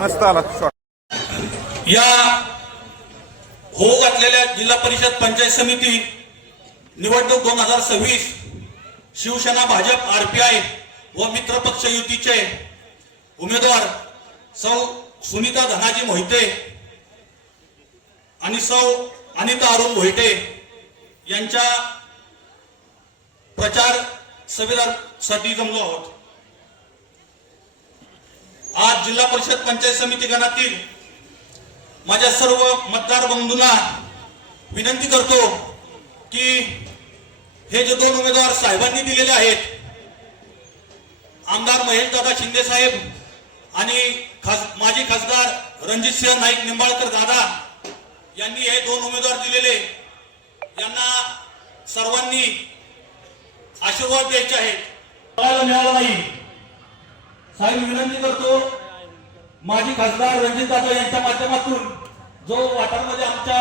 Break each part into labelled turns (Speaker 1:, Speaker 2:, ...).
Speaker 1: मस्त आला शॉट
Speaker 2: या हो घातलेल्या जिल्हा परिषद पंचायत समिती निवडणूक दोन हजार सव्वीस शिवसेना भाजप आरपीआय व मित्र पक्ष युतीचे उमेदवार सौ सुनीता धनाजी मोहिते आणि सौ अनिता अरुण मोहिते यांच्या प्रचार सभेसाठी जमलो आहोत. आज जिल्हा परिषद पंचायत समिती गणातील माझ्या सर्व मतदार बंधूंना विनंती करतो की हे जे दोन उमेदवार साहेबांनी दिलेले आहेत आमदार महेश दादा शिंदे साहेब आणि खास माजी खासदार रणजित सिंह नाईक निंबाळकर दादा यांनी हे दोन उमेदवार दिलेले. यांना सर्वांनी आशीर्वाद द्यायचे आहेत. मिळाला नाही. साहेब विनंती करतो माजी खासदार रणजितदादा यांच्या माध्यमातून जो वाटारमध्ये आमच्या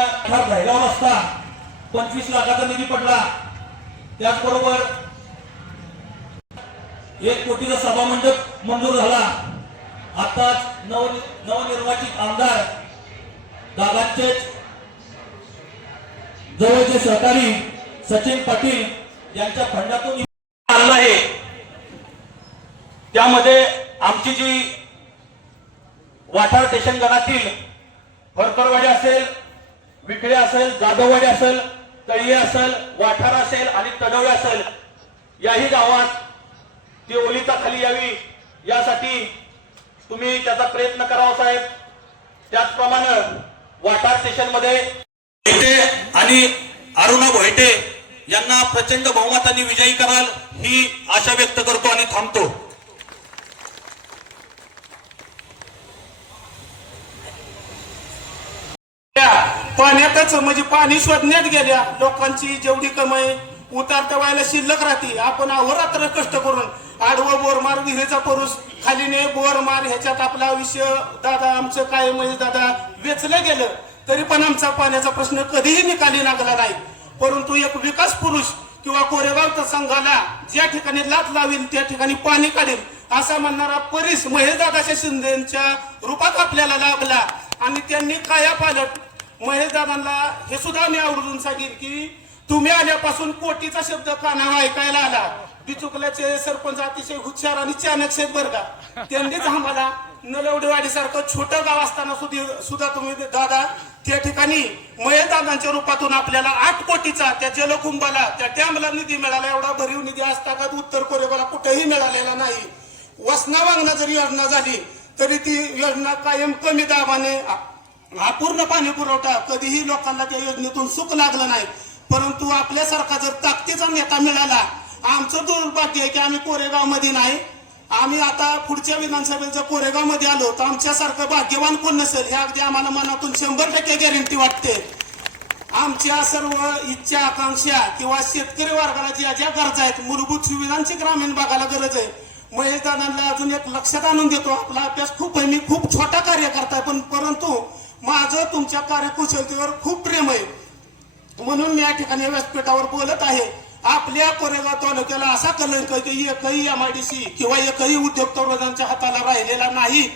Speaker 2: राहिला असता पंचवीस लाखाचा निधी पडला त्याचबरोबर एक कोटीचा सभामंडप मंजूर झाला. आताच नव नवनिर्वाचित आमदार दादांचे जवळचे सहकारी सचिन पाटील यांच्या फंडातून आणलं आहे. त्यामध्ये आमची जी वाठार स्टेशन गणातील फरकरवाडी असेल विखळे असेल जाधववाडी असेल तळी असेल वाठार असेल आणि तडवळे असेल याही गावात ती ओलिता खाली यावी यासाठी तुम्ही त्याचा प्रयत्न करावा साहेब. त्याचप्रमाणे वाठार स्टेशनमध्ये भोयटे आणि अरुणा भोयटे यांना प्रचंड बहुमताने विजयी कराल ही आशा व्यक्त करतो आणि थांबतो
Speaker 3: त्या पाण्यातच म्हणजे पाणी शोधण्यात गेल्या. लोकांची जेवढी कमाई उतारत्या व्हायला शिल्लक राहते. आपण अहोरात्र कष्ट करून आडवं बोरमार विहिरीचा परुस खालीने बोरमार ह्याच्यात आपलं आयुष्य दादा आमचं काय म्हणजे दादा वेचलं गेलं. तरी पण आमचा पाण्याचा प्रश्न कधीही निकाली लागला नाही. परंतु एक विकास पुरुष किंवा कोरेगाव संघाला ज्या ठिकाणी लात लावेल त्या ठिकाणी पाणी काढेल असा म्हणणारा परीस महेशदादाच्या शिंदेच्या रूपात आपल्याला लाभला आणि त्यांनी काया पालट महेश दादांना हे सुद्धा मी आवडून सांगेन की तुम्ही आल्यापासून कोटीचा शब्द कानावर ऐकायला आला. बिचुकल्याचे सरपंच अतिशय हुशार आणि चाणक आहेत बरं का. त्यांनीच आम्हाला नलवडेवाडी सारखं छोटं गाव असताना सुद्धा तुम्ही दादा त्या ठिकाणी मयदानांच्या रूपातून आपल्याला आठ कोटीचा त्या जलकुंभाला त्या डॅमला निधी मिळाला. एवढा भरीव निधी असता का उत्तर कोरेगावला कुठेही मिळालेला नाही. वसना वागणं जरी योजना झाली तरी ती योजना कायम कमी दाबाने अपूर्ण पाणी पुरवठा कधीही लोकांना त्या योजनेतून सुख लागलं नाही. परंतु आपल्यासारखा जर ताकदीचा नेता मिळाला आमचं दुर्भाग्य आहे की आम्ही कोरेगावमध्ये नाही. आम्ही आता पुढच्या विधानसभेत कोरेगावमध्ये आलो तर आमच्यासारखं भाग्यवान कोण नसेल हे अगदी आम्हाला मनातून शंभर टक्के गॅरंटी वाटते. आमच्या सर्व इच्छा आकांक्षा किंवा शेतकरी वर्गाला ज्या ज्या गरजा आहेत मूलभूत सुविधांची ग्रामीण भागाला गरज आहे. महेश दादांना अजून एक लक्षात आणून देतो आपला अभ्यास खूप आहे मी खूप छोटा कार्यकर्ता आहे पण परंतु माझं तुमच्या कार्यकुशलतेवर खूप प्रेम आहे. म्हणून मी या ठिकाणी व्यासपीठावर बोलत आहे. आपल्या कोरेगाव तालुक्याला असा कलंक की एकही एमआयडीसी किंवा एकही उद्योग तरुणांच्या हाताला राहिलेला नाही.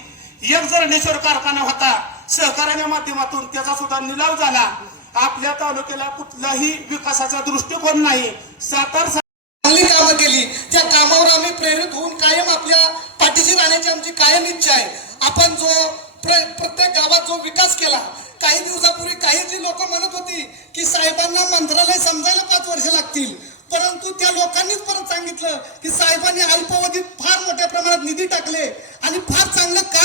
Speaker 3: एक जरणेश्वर कारखाना होता सहकार्याच्या माध्यमातून त्याचा सुद्धा निलाव झाला. आपल्या तालुक्याला कुठलाही विकासाचा दृष्टिकोन नाही. सातार
Speaker 4: चांगली कामं केली. त्या कामावर आम्ही प्रेरित होऊन कायम आपल्या पाठीशी राहण्याची आमची कायम इच्छा आहे. आपण जो प्रत्येक गावात जो विकास केला काही दिवसापूर्वी काही जी लोक म्हणत होती की साहेबांना मंत्रालय समजायला पाच वर्ष लागतील परंतु त्या लोकांनीच परत सांगितलं की साहेबांनी अल्पावधीत फार मोठ्या प्रमाणात निधी टाकले आणि फार चांगलं काम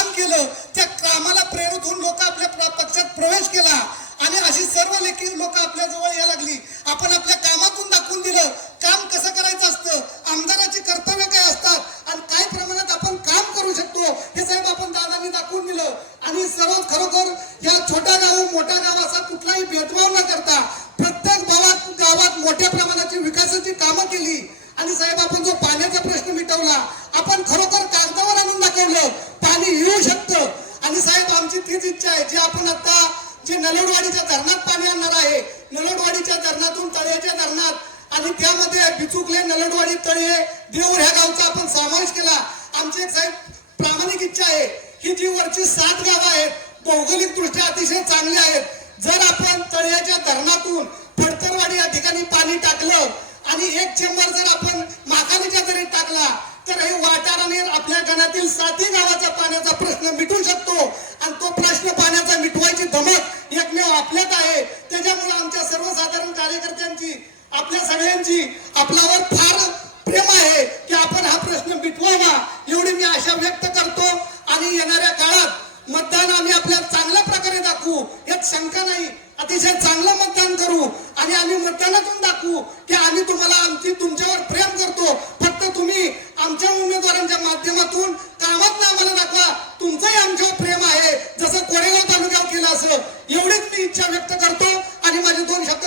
Speaker 4: ठिकाणी पाणी टाकलं आणि एक चेंबर जर आपण माकालीच्या जरी टाकला तर हे वाटाराने आपल्या गणातील सातही गावाचा पाण्याचा प्रश्न मिटू शकतो. आणि तो प्रश्न पाण्याचा मिटवायची धमक एकमेव आपल्यात आहे. त्याच्यामुळे आमच्या सर्वसाधारण कार्यकर्त्यांची आपल्या सगळ्यांची आपल्यावर फार प्रेम आहे की आपण हा प्रश्न मिटवावा. एवढी मी आशा व्यक्त करतो. आणि येणाऱ्या काळात मतदान आम्ही आपल्या चांगल्या प्रकारे दाखवू यात शंका नाही. अतिशय चांगलं मतदान करू आणि आम्ही मतदानातून दाखवू की आम्ही तुम्हाला आमची तुमच्यावर प्रेम करतो. फक्त तुम्ही आमच्या उमेदवारांच्या माध्यमातून कामात आम्हाला दाखवा. तुमचंही आमच्यावर प्रेम आहे. जसं कोरेगाव तालुक्यावर केलं असं. एवढीच मी इच्छा व्यक्त करतो आणि माझे दोन शब्द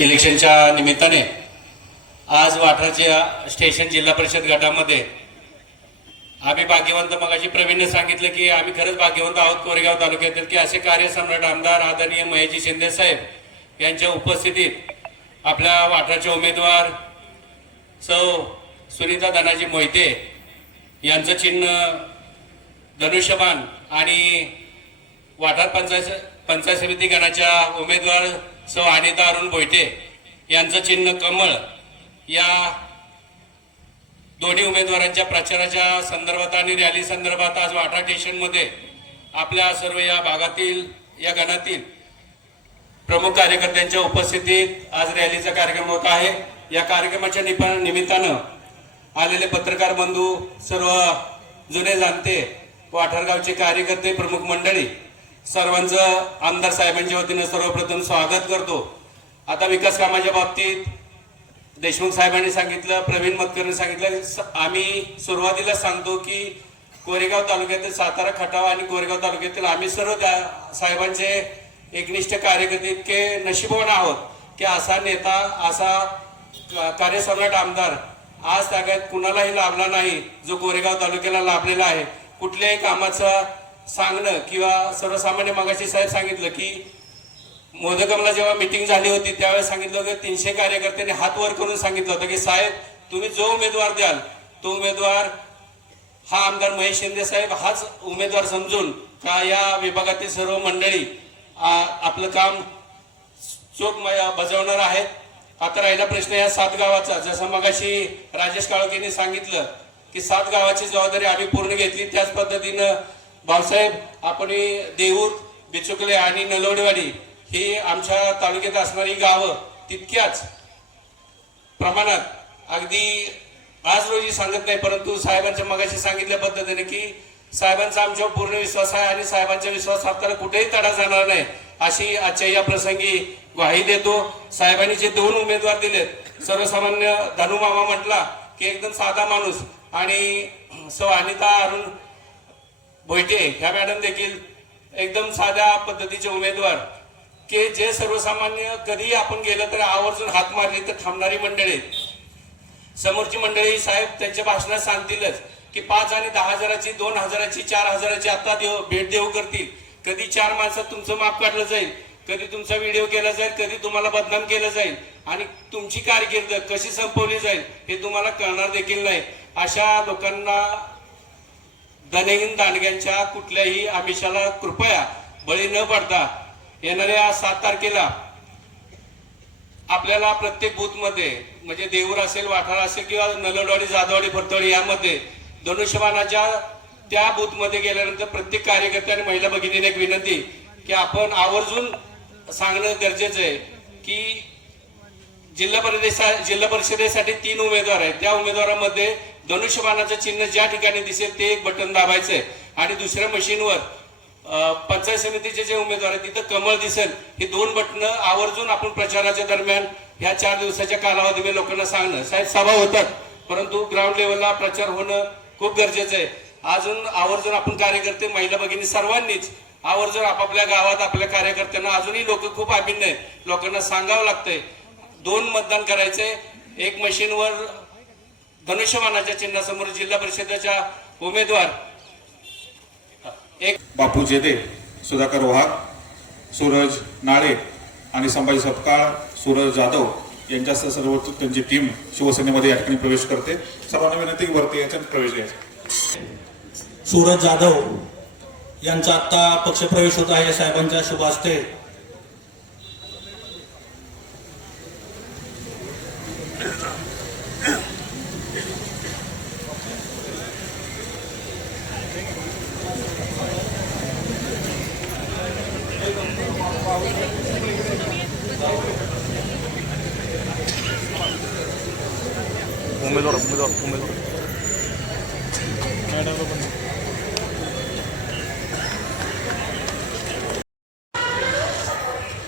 Speaker 5: इलेक्शनच्या निमित्ताने आज वाठाच्या स्टेशन जिल्हा परिषद गटामध्ये आम्ही भाग्यवंत मगाशी प्रवीणने सांगितलं की आम्ही खरंच भाग्यवंत आहोत कोरेगाव तालुक्यातील की असे कार्यसम्राट आमदार आदरणीय महेशजी शिंदे साहेब यांच्या उपस्थितीत आपल्या वाठारचे उमेदवार सौ सुनीता धनाजी मोहिते यांचं चिन्ह धनुष्यबाण आणि वाठार पंचायत पंचायत समिती गणाच्या उमेदवार सौ अनिता अरुण बोयटे यांचं चिन्ह कमळ या दोन्ही उमेदवारांच्या प्रचाराच्या संदर्भात आणि रॅली संदर्भात आज वाठा स्टेशनमध्ये आपल्या सर्व या भागातील या गणातील प्रमुख कार्यकर्त्यांच्या उपस्थितीत आज रॅलीचा कार्यक्रम होत आहे. या कार्यक्रमाच्या निप- निमित्तानं आलेले पत्रकार बंधू सर्व जुने जाणते वाठारगावचे कार्यकर्ते प्रमुख मंडळी सर्वांचं आमदार साहेबांच्या वतीनं सर्वप्रथम स्वागत करतो. आता विकास कामाच्या बाबतीत देशमुख साहेबांनी सांगितलं प्रवीण मतकरने सांगितलं स- आम्ही सुरुवातीला सांगतो की कोरेगाव तालुक्यातील सातारा खटाव आणि कोरेगाव तालुक्यातील आम्ही सर्व त्या साहेबांचे एकनिष्ठ कार्यकर्ते इतके नशीबवान आहोत की असा नेता असा कार्यसम्राट आमदार आज त्यागात कुणालाही लाभला नाही जो कोरेगाव तालुक्याला लाभलेला आहे. कुठल्याही कामाचं सांगणं किंवा सर्वसामान्य मगाशी साहेब सांगितलं की मोदकमला जेव्हा मिटिंग झाली होती त्यावेळेस सांगितलं होतं तीनशे कार्यकर्त्यांनी हात वर करून सांगितलं होतं की साहेब तुम्ही जो उमेदवार द्याल तो उमेदवार हा आमदार महेश शिंदे साहेब हाच उमेदवार समजून का या विभागातील सर्व मंडळी आपलं काम चोख म- बजावणार आहेत? आता राहिला प्रश्न या सात गावाचा. जसं मगाशी राजेश काळकेंनी सांगितलं की सात गावाची जबाबदारी आम्ही पूर्ण घेतली. त्याच पद्धतीनं भाऊसाहेब आपण देऊर बिचुकले आणि नलवडेवाडी ही आमच्या तालुक्यात असणारी गावं तितक्याच प्रमाणात अगदी आज रोजी सांगत नाही परंतु साहेबांच्या मगाशी सांगितल्या पद्धतीने की साहेबांचा आमच्यावर पूर्ण विश्वास आहे आणि साहेबांच्या विश्वास आपल्याला कुठेही तडा जाणार नाही अशी आजच्या या प्रसंगी ग्वाही देतो. साहेबांनी जे दोन उमेदवार दिलेत सर्वसामान्य धनुमामा म्हटला की एकदम साधा माणूस आणि सौ अनिता अरुण भोयटे ह्या मॅडम देखील एकदम साध्या पद्धतीचे उमेदवार की जे सर्वसामान्य कधीही आपण गेलं तर आवर्जून हात मारले तर थांबणारी मंडळी. समोरची मंडळी साहेब त्यांच्या भाषणात सांगतीलच की पाच आणि दहा हजाराची दोन हजाराची चार हजाराची आता देऊ भेट देऊ करतील. कधी चार माणसात तुमचं माप काढलं जाईल कधी तुमचा व्हिडिओ केला जाईल कधी तुम्हाला बदनाम केलं जाईल आणि तुमची कारकीर्द कशी संपवली जाईल हे तुम्हाला कळणार देखील नाही. अशा लोकांना धनहीन दांडग्यांच्या कुठल्याही आमिषाला कृपया बळी न पडता येणाऱ्या सात तारखेला आपल्याला प्रत्येक बूथमध्ये म्हणजे देऊर असेल वाठार असेल किंवा नलडवाडी जाधववाडी फरतवाडी यामध्ये धनुष्यबाणाच्या त्या बूथमध्ये गेल्यानंतर प्रत्येक कार्यकर्ते आणि महिला भगिनीने एक विनंती की आपण आवर्जून सांगणं गरजेचं आहे की जिल्हा परिषदेसा जिल्हा परिषदेसाठी तीन उमेदवार आहेत. त्या उमेदवारामध्ये धनुष्यबाणाचं चिन्ह ज्या ठिकाणी दिसेल ते एक बटन दाबायचंय आणि दुसऱ्या मशीनवर पंचायत समितीचे जे उमेदवार आहेत तिथं कमळ दिसेल. ही दोन बटणं आवर्जून आपण प्रचाराच्या दरम्यान ह्या चार दिवसाच्या कालावधीमध्ये लोकांना सांगणं साहेब सभा होतात. परंतु ग्राउंड लेवलला प्रचार होणं खूप गरजेचं आहे. अजून आवर्जून आपण कार्यकर्ते महिला भगिनी सर्वांनीच आवर्जून आपापल्या गावात आपल्या कार्यकर्त्यांना अजूनही लोक खूप अभिन्न आहेत. लोकांना सांगावं लागतंय. दोन मतदान करायचे एक मशीनवर धनुष्यमानाच्या चिन्हासमोर जिल्हा परिषदेच्या उमेदवार एक
Speaker 6: बापू जेदे सुधाकर वाघ सूरज नाळे आणि संभाजी सपकाळ सूरज जाधव यांच्यासह सर्व त्यांची टीम शिवसेनेमध्ये या ठिकाणी प्रवेश करते. सर्वांना विनंती वरती याच्यात प्रवेश घ्यायचा.
Speaker 7: सूरज जाधव यांचा आता पक्षप्रवेश होत आहे साहेबांच्या शुभ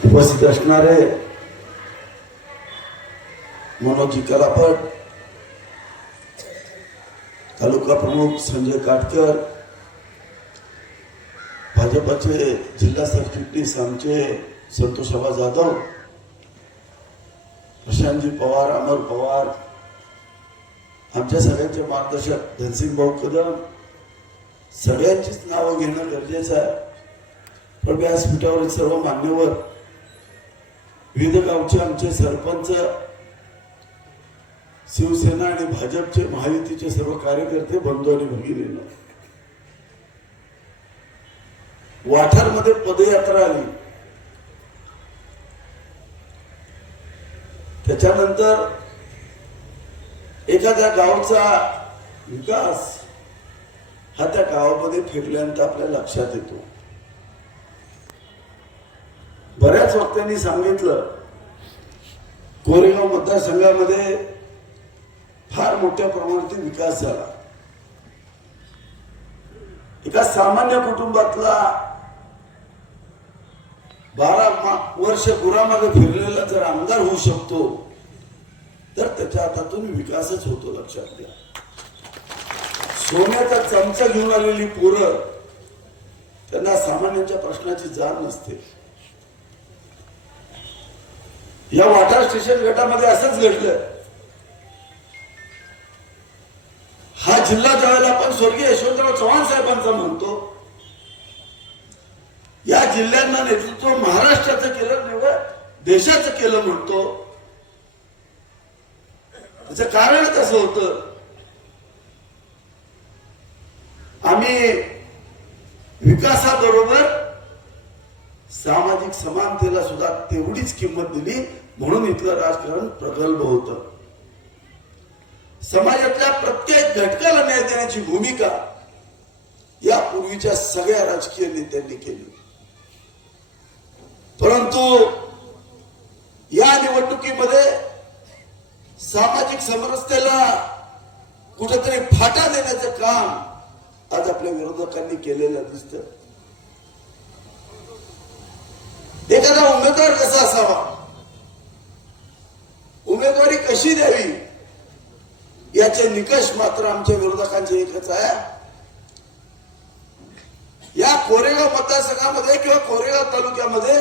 Speaker 8: उपस्थित असणारे मनोजी कलापट तालुका प्रमुख संजय काटकर भाजपाचे जिल्हा सरचिटणीस आमचे संतोषाबा जाधव प्रशांतजी पवार अमर पवार आमच्या सगळ्यांचे मार्गदर्शक धनसिंग भाऊ कदम सगळ्यांचीच नावं घेणं गरजेचं आहे. पण व्यासपीठावरील सर्व मान्यवर विविध गावचे आमचे सरपंच शिवसेना आणि भाजपचे महायुतीचे सर्व कार्यकर्ते बंधू आणि भगिनींनो वाठारमध्ये पदयात्रा आली. त्याच्यानंतर एखाद्या गावचा विकास हा त्या गावामध्ये फिरल्यानंतर आपल्या लक्षात येतो. बऱ्याच वक्त्यांनी सांगितलं कोरेगाव मतदारसंघामध्ये फार मोठ्या प्रमाणात विकास झाला. एका सामान्य कुटुंबातला बारा वर्ष गुरामागे फिरलेला जर आमदार होऊ शकतो तर त्याच्या हातातून विकासच होतो लक्षात घ्या. सोन्याचा चमचा घेऊन आलेली पोरं त्यांना सामान्यांच्या प्रश्नाची जाण नसते. या वाटा स्टेशन गटामध्ये असंच घडलं. हा जिल्हा ज्यावेळेला आपण स्वर्गीय यशवंतराव चव्हाण साहेबांचा म्हणतो या जिल्ह्यांना नेतृत्व महाराष्ट्राचं केलं निवड देशाचं केलं म्हणतो. त्याचं कारण कसं होतं? आम्ही विकासाबरोबर सामाजिक समानतेला सुद्धा तेवढीच किंमत दिली म्हणून इथलं राजकारण प्रगल्भ होत. समाजातल्या प्रत्येक घटकाला न्याय देण्याची भूमिका या पूर्वीच्या सगळ्या राजकीय नेत्यांनी केली. परंतु या निवडणुकीमध्ये सामाजिक समरसतेला कुठेतरी फाटा देण्याचं काम आज आपल्या विरोधकांनी केलेलं दिसतं. एखादा उमेदवार कसा असावा? उमेदवारी कशी द्यावी? याचे निकष मात्र आमच्या विरोधकांचे एकच आहे. या कोरेगाव मतदारसंघामध्ये किंवा कोरेगाव तालुक्यामध्ये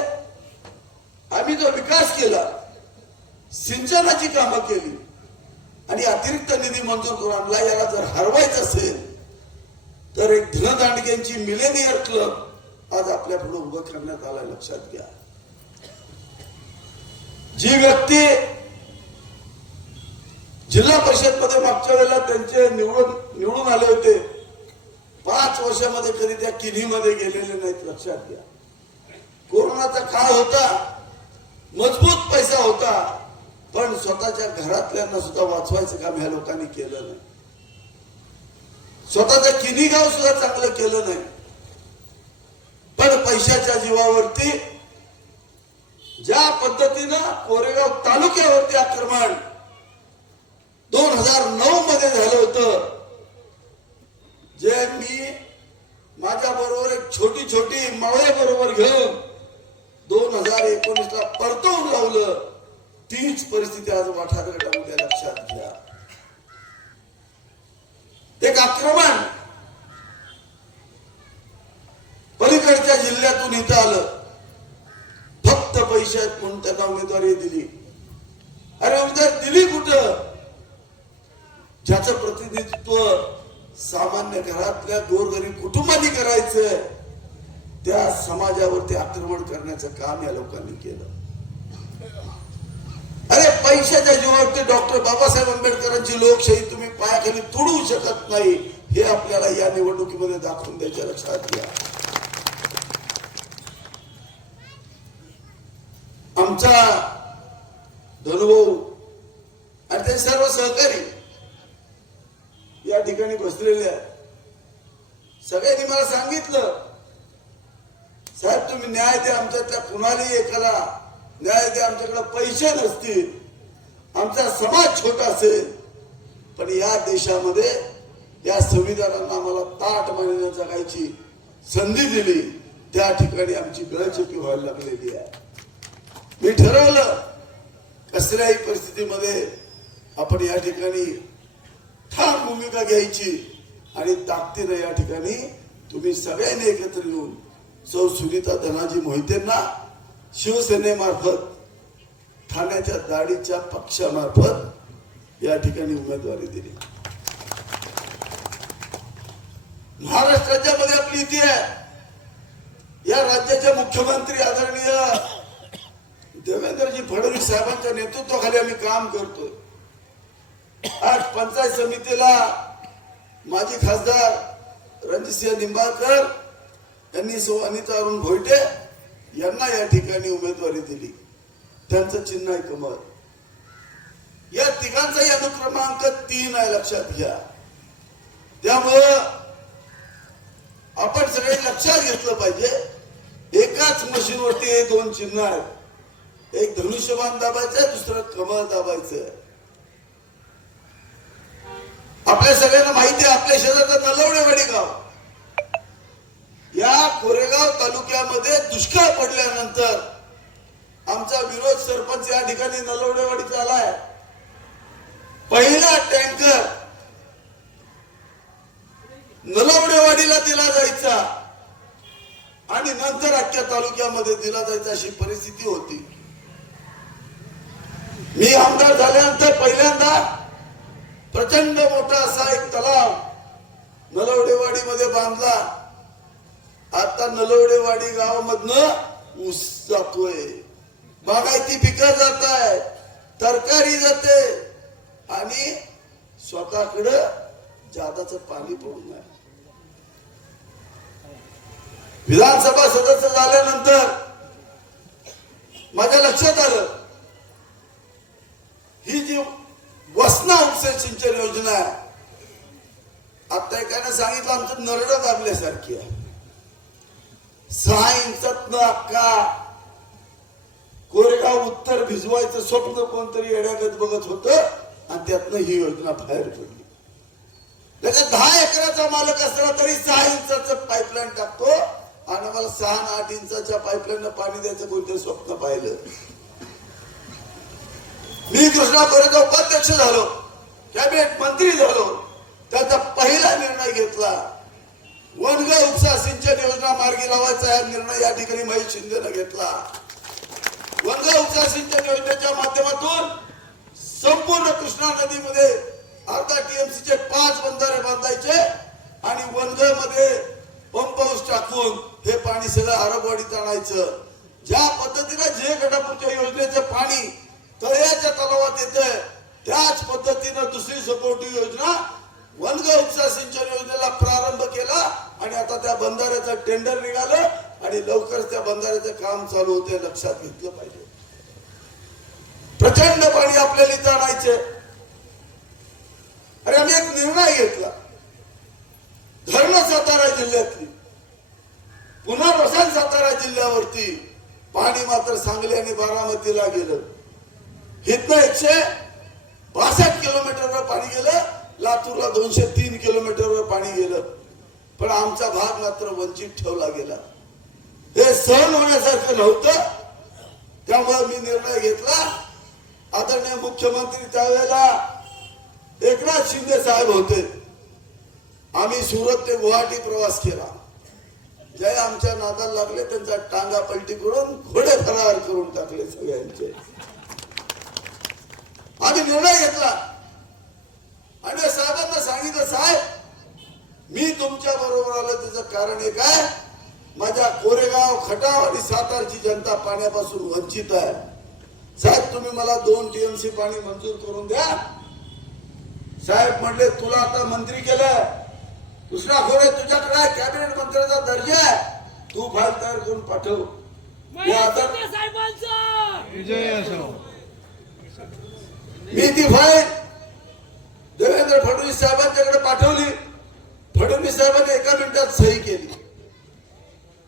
Speaker 8: आम्ही जो विकास केला सिंचनाची कामं केली आणि अतिरिक्त निधी मंजूर करून आणला याला जर हरवायचं असेल तर एक धनदांडग्यांची मिलेनियर क्लब आज आपल्या पुढे उभं करण्यात आला लक्षात घ्या. जी व्यक्ती जिल्हा परिषदमध्ये मागच्या वेळेला त्यांचे निवडून निवडून आले होते पाच वर्षामध्ये कधी त्या किन्हीमध्ये गेलेले नाहीत लक्षात घ्या. कोरोनाचा काळ होता मजबूत पैसा होता पण स्वतःच्या घरातल्यांना सुद्धा वाचवायचं काम ह्या लोकांनी केलं नाही. स्वतःचं किनी गाव सुद्धा चांगलं केलं नाही. पण पैशाच्या जीवावरती ज्या पद्धतीनं कोरेगाव तालुक्यावरती आक्रमण दोन हजार नऊ मध्ये झालं होतं जे मी माझ्या बरोबर एक छोटी छोटी मावळे बरोबर घेऊन दोन हजार एकोणीस ला परतवून लावलं तीच परिस्थिती आज वाठार गटामध्ये लक्षात घ्या. एक आक्रमण इथं आलं फक्त पैसे आहेत म्हणून त्यांना उमेदवारी दिली. अरे उमेदवार दिली कुठं? ज्याचं प्रतिनिधित्व सामान्य घरातल्या गोरगरीब कुटुंबांनी करायचं त्या समाजावरती आक्रमण करण्याचं काम या लोकांनी केलं. अरे पैशाच्या जीवावरती डॉक्टर बाबासाहेब आंबेडकरांची लोकशाही तुम्ही पायाखाली तुडवू शकत नाही हे आपल्याला या निवडणुकीमध्ये दाखवून द्यायच्या लक्षात घ्या. आमचा धनुभाऊ आणि ते सर्व सहकारी या ठिकाणी बसलेले सगळ्यांनी मला सांगितलं साहेब तुम्ही न्याय द्या आमच्यातल्या कुणालाही एकाला न्याय द्या आमच्याकडे पैसे नसतील. आमचा समाज छोटा असेल पण या देशामध्ये या संविधानानं आम्हाला ताट मानण्याचा जगायची संधी दिली. त्या ठिकाणी आमची गळचुकी व्हायला लागलेली आहे. मी ठरवलं कसल्याही परिस्थितीमध्ये आपण या ठिकाणी ठाम भूमिका घ्यायची आणि ताकदीनं या ठिकाणी तुम्ही सगळ्यांनी एकत्र येऊन सौ सुनीता धनाजी मोहितेंना शिवसेनेमार्फत ठाण्याच्या दाढीच्या पक्षामार्फत या ठिकाणी उमेदवारी दिली. महाराष्ट्राच्या मध्ये आपली इथे आहे. या राज्याचे मुख्यमंत्री आदरणीय देवेंद्रजी फडणवीस साहेबांच्या नेतृत्वाखाली आम्ही काम करतोय. आज पंचायत समितीला माजी खासदार रणजितसिंह निंबाळकर यांनी सो अनिता अरुण भोयटे यांना या ठिकाणी उमेदवारी दिली. त्यांचं चिन्ह आहे कमळ. या तिघांचाही अनुक्रमांक तीन आहे लक्षात घ्या. त्यामुळं आपण सगळे लक्षात घेतलं पाहिजे. एकाच मशीनवरती हे दोन चिन्ह आहेत. एक धनुष्यबाण दाबायचं आहे दुसरं कमळ दाबायचं आपल्या सगळ्यांना माहिती आहे आपल्या शेजारचं तलवडे गाव या कोरेगाव तालुक्यामध्ये दुष्काळ पडल्यानंतर आमचा विरोध सरपंच या ठिकाणी नलवडेवाडीचा आलाय पहिला टँकर नलवडेवाडीला दिला जायचा आणि नंतर अख्ख्या तालुक्यामध्ये दिला जायचा अशी परिस्थिती होती. तयार झाल्यानंतर पहिल्यांदा प्रचंड मोठा असा एक तलाव नलवडेवाडीमध्ये बांधला. आता नलवडेवाडी गावामधन ऊस जातोय. बागायती पिकं जात आहे तरकारी जाते आणि स्वतःकडं जादाच पाणी पडून आहे विधानसभा सदस्य झाल्यानंतर माझ्या लक्षात आलं ही जी वसना उपसे सिंचन योजना आहे आता एकाने सांगितलं आमचं नरड दाबल्यासारखी आहे. सहा इंचात अक्का कोरेगाव उत्तर भिजवायचं स्वप्न कोणतरी येण्यागत बघत होत आणि त्यातनं ही योजना बाहेर पडली. त्याच्यात दहा एकराचा मालक असला तरी सहा इंचाचं पाईपलाईन टाकतो आणि मला सहा आठ इंचाच्या पाईपलाईन पाणी द्यायचं कोणतरी स्वप्न पाहिलं. मी कृष्णा कोरेगाव उपाध्यक्ष झालो. कॅबिनेट मंत्री झालो. त्याचा पहिला निर्णय घेतला. वनग उपसा सिंचन योजना मार्गी लावायचा हा निर्णय या ठिकाणी महेश शिंदेनं घेतला. वनग उपसा सिंचन योजनेच्या माध्यमातून संपूर्ण कृष्णा नदीमध्ये अर्धा टीएमसीचे पाच बंधारे बांधायचे आणि वनगमध्ये पंप हाऊस टाकून हे पाणी सगळं आरबवाडीत आणायचं. ज्या पद्धतीने जे गटापूरच्या योजनेचं पाणी तळ्याच्या तलावात येत त्याच पद्धतीनं दुसरी सपोर्टिव्ह योजना वनग उपसा सिंचन योजनेला प्रारंभ केला आणि आता त्या बंधाऱ्याचं टेंडर निघालं आणि लवकरच त्या बंधाऱ्याचं काम चालू होते लक्षात घेतलं पाहिजे. प्रचंड पाणी आपल्याला इथं आणायचे अरे आम्ही एक निर्णय घेतला. धरणं सातारा जिल्ह्यातली. पुनर्वसन सातारा जिल्ह्यावरती पाणी मात्र सांगली आणि बारामतीला गेलं. इथनं एकशे बासष्ट किलोमीटरवर पाणी गेलं. लातूरला दोनशे तीन किलोमीटरवर पाणी गेलं. पण आमचा भाग मात्र वंचित ठेवला गेला. हे सहन होण्यासारखं नव्हतं. त्यामुळे मी निर्णय घेतला. आदरणीय मुख्यमंत्री त्यावेळेला एकनाथ शिंदे साहेब होते. आम्ही सुरत ते गुवाहाटी प्रवास केला. ज्या आमच्या नादाला लागले त्यांचा टांगा पलटी करून घोडे फरार करून टाकले सगळ्यांचे. आम्ही निर्णय घेतला. आणि साहेबांना सांगितलं साहेब मी तुमच्या बरोबर आलो. त्याचं कारण एक आहे माझ्या कोरेगाव खटाव आणि सातारची जनता पाण्यापासून वंचित आहे. साहेब तुम्ही मला दोन टीएमसी पाणी मंजूर करून द्या. साहेब म्हणले तुला आता मंत्री केलं दुसरा खोरे तुझ्याकडे आहे. कॅबिनेट मंत्र्याचा दर्जा आहे. तू फाईल तयार करून पाठव. आता मी ती फाईल देवेंद्र फडणवीस साहेबांच्याकडे पाठवली. फडणवीस साहेबांनी एका मिनिटात सही केली.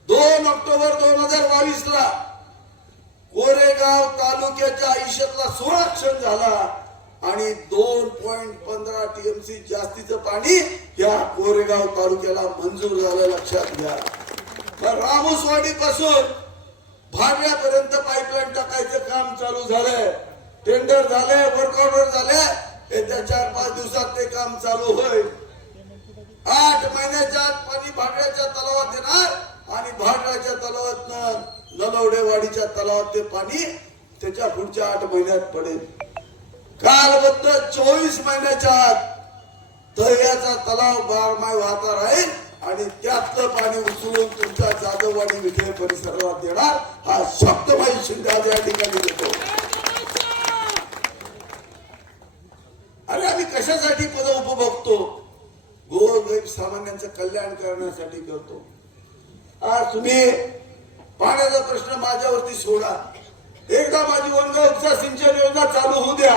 Speaker 8: दोन ऑक्टोबर दोन हजार बावीस ला कोरेगाव तालुक्याच्या आयुष्यातला सोळा क्षण झाला आणि दोन पॉइंट पंधरा टीएमसी जास्तीचं पाणी या कोरेगाव तालुक्याला मंजूर झालं लक्षात घ्या. रामोसवाडी पासून भाडण्यापर्यंत पाईपलाईन टाकायचं काम चालू झालंय. टेंडर झाले वर्क ऑर्डर झाले येत्या चार पाच दिवसात ते काम चालू होईल. आठ महिन्याच्या आत पाणी भाडण्याच्या तलावात येणार आणि भाडण्याच्या तलावात नलवडेवाडीच्या तलावात ते पाणी त्याच्या पुढच्या आठ महिन्यात पडेल. कालबद्ध चोवीस महिन्याच्या आत दर्याचा तलाव बारमाय वाहता राहील आणि त्यातलं पाणी उचलून तुमच्या जाधववाडी विजय परिसरात येणार. हा शब्दभाई शिंदे या ठिकाणी देतो अरे आम्ही कशासाठी पद उपभोगतो? गोरगरीब सामान्यांचं कल्याण करण्यासाठी करतो. आज तुम्ही पाण्याचा प्रश्न माझ्यावरती सोडा. एकदा माझी वनगावचा सिंचन योजना चालू होऊ द्या.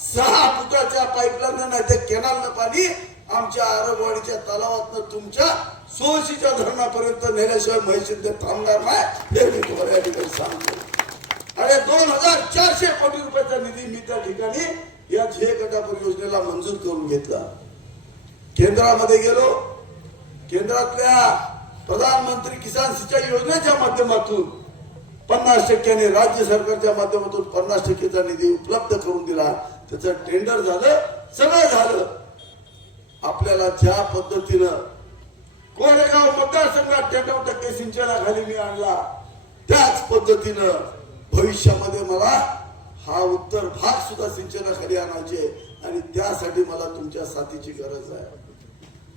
Speaker 8: सहा फुटाच्या पाईपलाईन नाही तर केनालनं पाणी आमच्या आरबवाडीच्या तलावातनं तुमच्या सोळशीच्या धरणापर्यंत नेल्याशिवाय म्हैशिंदे थांबणार नाही हे मी तुम्हाला या ठिकाणी सांगतो. अरे दोन हजार चारशे कोटी रुपयाचा निधी मी त्या ठिकाणी या झे गटा परियोजनेला मंजूर करून घेतला. केंद्रामध्ये गेलो. केंद्रातल्या प्रधानमंत्री किसान सिंचाई योजनेच्या माध्यमातून पन्नास टक्क्याने राज्य सरकारच्या माध्यमातून पन्नास टक्केचा निधी उपलब्ध करून दिला. त्याचं टेंडर झालं सगळं झालं. आपल्याला ज्या पद्धतीनं कोरेगाव मतदारसंघात त्र्याण्णव टक्के सिंचनाखाली मी आणला त्याच पद्धतीनं भविष्यामध्ये मला हा उत्तर भाग सुद्धा सिंचनाखाली आणायचे आणि त्यासाठी मला तुमच्या साथीची गरज आहे.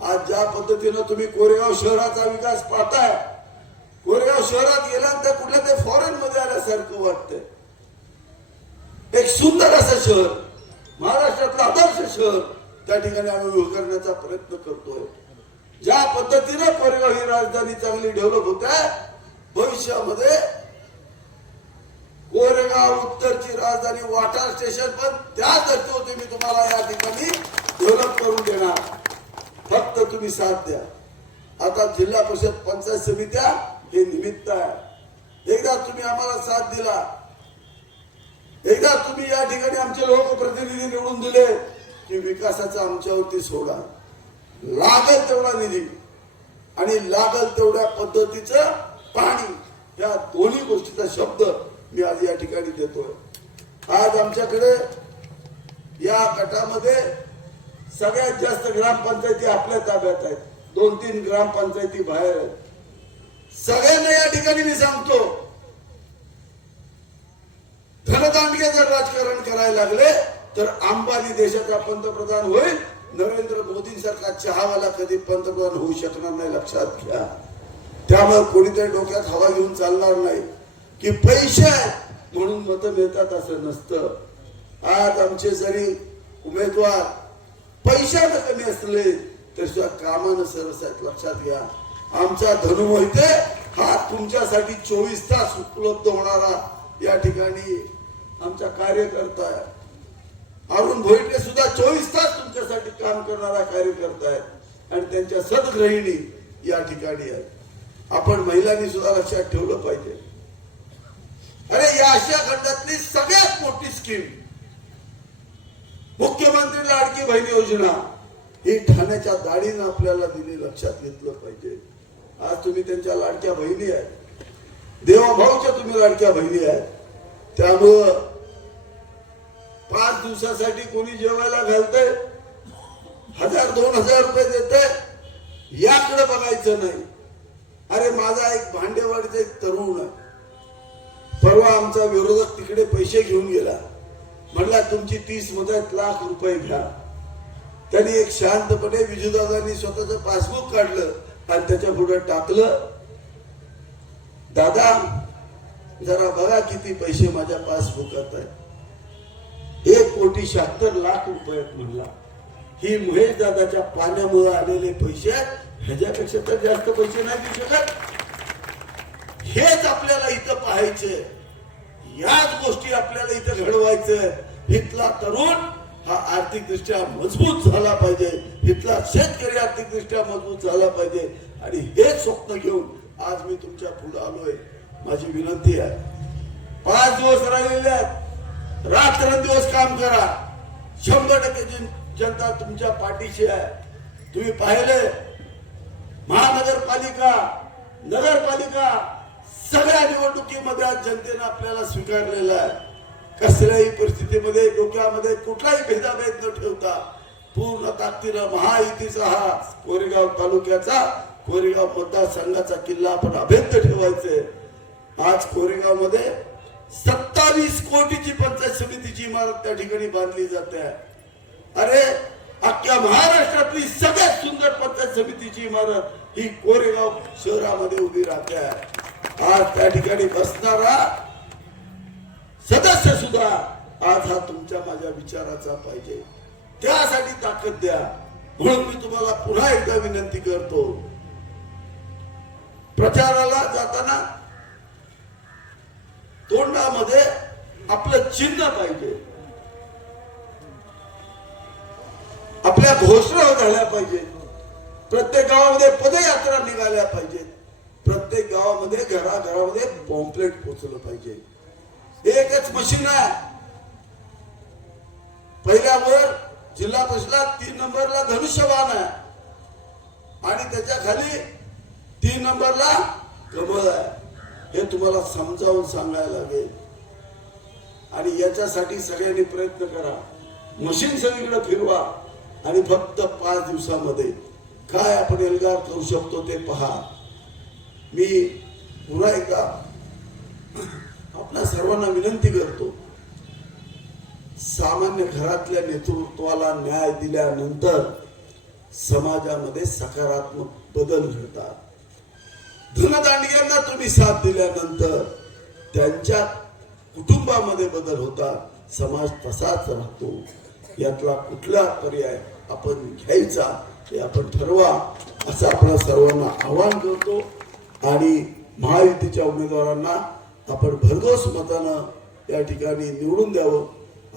Speaker 8: आज ज्या पद्धतीनं तुम्ही कोरेगाव शहराचा विकास पाहताय कोरेगाव शहरात गेल्यानंतर कुठल्या ते फॉरेन मध्ये आल्यासारखं वाटतंय. एक सुंदर असं शहर महाराष्ट्रातलं आदर्श शहर त्या ठिकाणी आम्ही उभं करण्याचा प्रयत्न करतोय. ज्या पद्धतीने कोरेगाव ही राजधानी चांगली डेव्हलप होत आहे भविष्यामध्ये कोरेगाव उत्तरची राजधानी वाटार स्टेशन पण त्या धर्तीवरती मी तुम्हाला या ठिकाणी. डेव्हलप करून देणार. फक्त तुम्ही साथ द्या. आता जिल्हा परिषद पंचायत समित्या हे निमित्त आहे. एकदा तुम्ही आम्हाला साथ दिला. एकदा तुम्ही या ठिकाणी आमचे लोकप्रतिनिधी निवडून दिले की विकासाचा आमच्यावरती सोडा. लागल तेवढा निधी आणि लागल तेवढ्या पद्धतीचं पाणी. या दोन्ही गोष्टीचा शब्द मी आज या ठिकाणी देतोय. आज आमच्याकडे या गटामध्ये सगळ्यात जास्त ग्रामपंचायती आपल्या ताब्यात आहेत. दोन तीन ग्रामपंचायती बाहेर आहेत. सगळ्यांना या ठिकाणी मी सांगतो धनदांडगे जर राजकारण करायला लागले तर अंबानी देशाचा पंतप्रधान होईल. नरेंद्र मोदींसारखा चहावाला कधी पंतप्रधान होऊ शकणार नाही लक्षात घ्या. त्यामुळे कोणीतरी डोक्यात हवा घेऊन चालणार नाही. की पैसे आहेत म्हणून मतं मिळतात असं नसतं. आज आमचे जरी उमेदवार पैशात कमी असले तर सुद्धा कामानं सरस आहेत लक्षात घ्या. आमचा धनु मोहिते हा तुमच्यासाठी चोवीस तास उपलब्ध होणारा या ठिकाणी आमचा कार्यकर्ता आहे. अरुण भोईटे सुद्धा चोवीस तास तुमच्यासाठी काम करणारा कार्यकर्ता आहे आणि त्यांच्या सदग्रहिणी या ठिकाणी आहेत. आपण महिलांनी सुद्धा लक्षात ठेवलं पाहिजे. आशिया खंडातली सगळ्यात मोठी स्कीम मुख्यमंत्री लाडकी बहीण योजना. ही ठाण्याच्या दाढीनं आपल्याला दिली लक्षात घेतलं पाहिजे. आज तुम्ही त्यांच्या लाडक्या बहिणी आहेत. देवाभाऊच्या तुम्ही लाडक्या बहिणी आहेत. त्यामुळं पाच दिवसासाठी कोणी जेवायला घालतंय? हजार दोन हजार रुपये देत याकडे बघायचं नाही. अरे माझा एक भांडेवाडीचा एक तरुण आहे. परवा आमचा विरोधक तिकडे पैसे घेऊन गेला. म्हणला तुमची तीस मदत लाख रुपये घ्या. त्यांनी एक शांतपणे विजूदादांनी स्वतःच पासबुक काढलं आणि त्याच्या पुढे टाकलं. दादा जरा बघा किती पैसे माझ्या पासबुकात आहे एक कोटी शहात्तर लाख रुपये म्हणला. ही महेश दादाच्या पाण्यामुळे आलेले पैसे ह्याच्यापेक्षा तर जास्त पैसे नाही देऊ शकत. हेच आपल्याला इथं पाहायचे. याच गोष्टी आपल्याला इथं घडवायचं. इथला तरुण हा आर्थिकदृष्ट्या मजबूत झाला पाहिजे. इथला शेतकरी आर्थिकदृष्ट्या मजबूत झाला पाहिजे. आणि हेच स्वप्न घेऊन आज मी तुमच्यापुढे आलोय. माझी विनंती आहे. पाच दिवस राहिलेले आहेत. रात्रंदिवस काम करा. शंभर टक्के जन- जनता तुमच्या पाठीशी आहे. तुम्ही पाहिले? महानगरपालिका नगरपालिका सगळ्या निवडणुकीमध्ये आज जनतेनं आपल्याला स्वीकारलेला आहे. कसल्याही परिस्थितीमध्ये डोक्यामध्ये कुठलाही भेदाभेद न ठेवता पूर्ण ताकदीनं महायुतीचा हा कोरेगाव तालुक्याचा कोरेगाव मतदारसंघाचा किल्ला आपण अभेद्य ठेवायचे आज कोरेगावमध्ये सत्तावीस कोटीची पंचायत समितीची इमारत त्या ठिकाणी बांधली जाते. अरे अख्ख्या महाराष्ट्रातली सगळ्यात सुंदर पंचायत समितीची इमारत ही कोरेगाव शहरामध्ये उभी राहते. आज त्या ठिकाणी बसणारा सदस्य सुद्धा आज हा तुमच्या माझ्या विचाराचा पाहिजे. त्यासाठी ताकद द्या. म्हणून मी तुम्हाला पुन्हा एकदा विनंती करतो. प्रचाराला जाताना तोंडामध्ये आपलं चिन्ह पाहिजे. आपल्या घोषणा झाल्या पाहिजेत. प्रत्येक गावामध्ये पदयात्रा निघाल्या पाहिजेत. प्रत्येक गावामध्ये घराघरामध्ये पॉम्पलेट पोचलं पाहिजे. एकच मशीन आहे. पहिल्यावर जिल्हा परिषद तीन नंबरला धनुष्यबाण आहे. आणि त्याच्याखाली तीन नंबरला कमळ आहे. हे तुम्हाला समजावून सांगायला लागेल. आणि याच्यासाठी सगळ्यांनी प्रयत्न करा. मशीन सगळीकडे फिरवा. आणि फक्त पाच दिवसामध्ये. काय आपण एल्गार करू शकतो ते पहा. मी पुन्हा एकदा आपल्या सर्वांना विनंती करतो सामान्य घरातल्या नेतृत्वाला न्याय दिल्यानंतर समाजामध्ये सकारात्मक बदल घडतात. धनदांडग्यांना तुम्ही साथ दिल्यानंतर त्यांच्या कुटुंबामध्ये बदल होतात. समाज तसाच राहतो. यातला कुठला पर्याय आपण घ्यायचा हे आपण ठरवा असं आपल्या सर्वांना आवाहन करतो. आणि महायुतीच्या उमेदवारांना आपण भरघोस मतानं या ठिकाणी निवडून द्यावं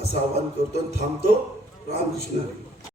Speaker 8: असं आवाहन करतो आणि थांबतो. रामकृष्ण.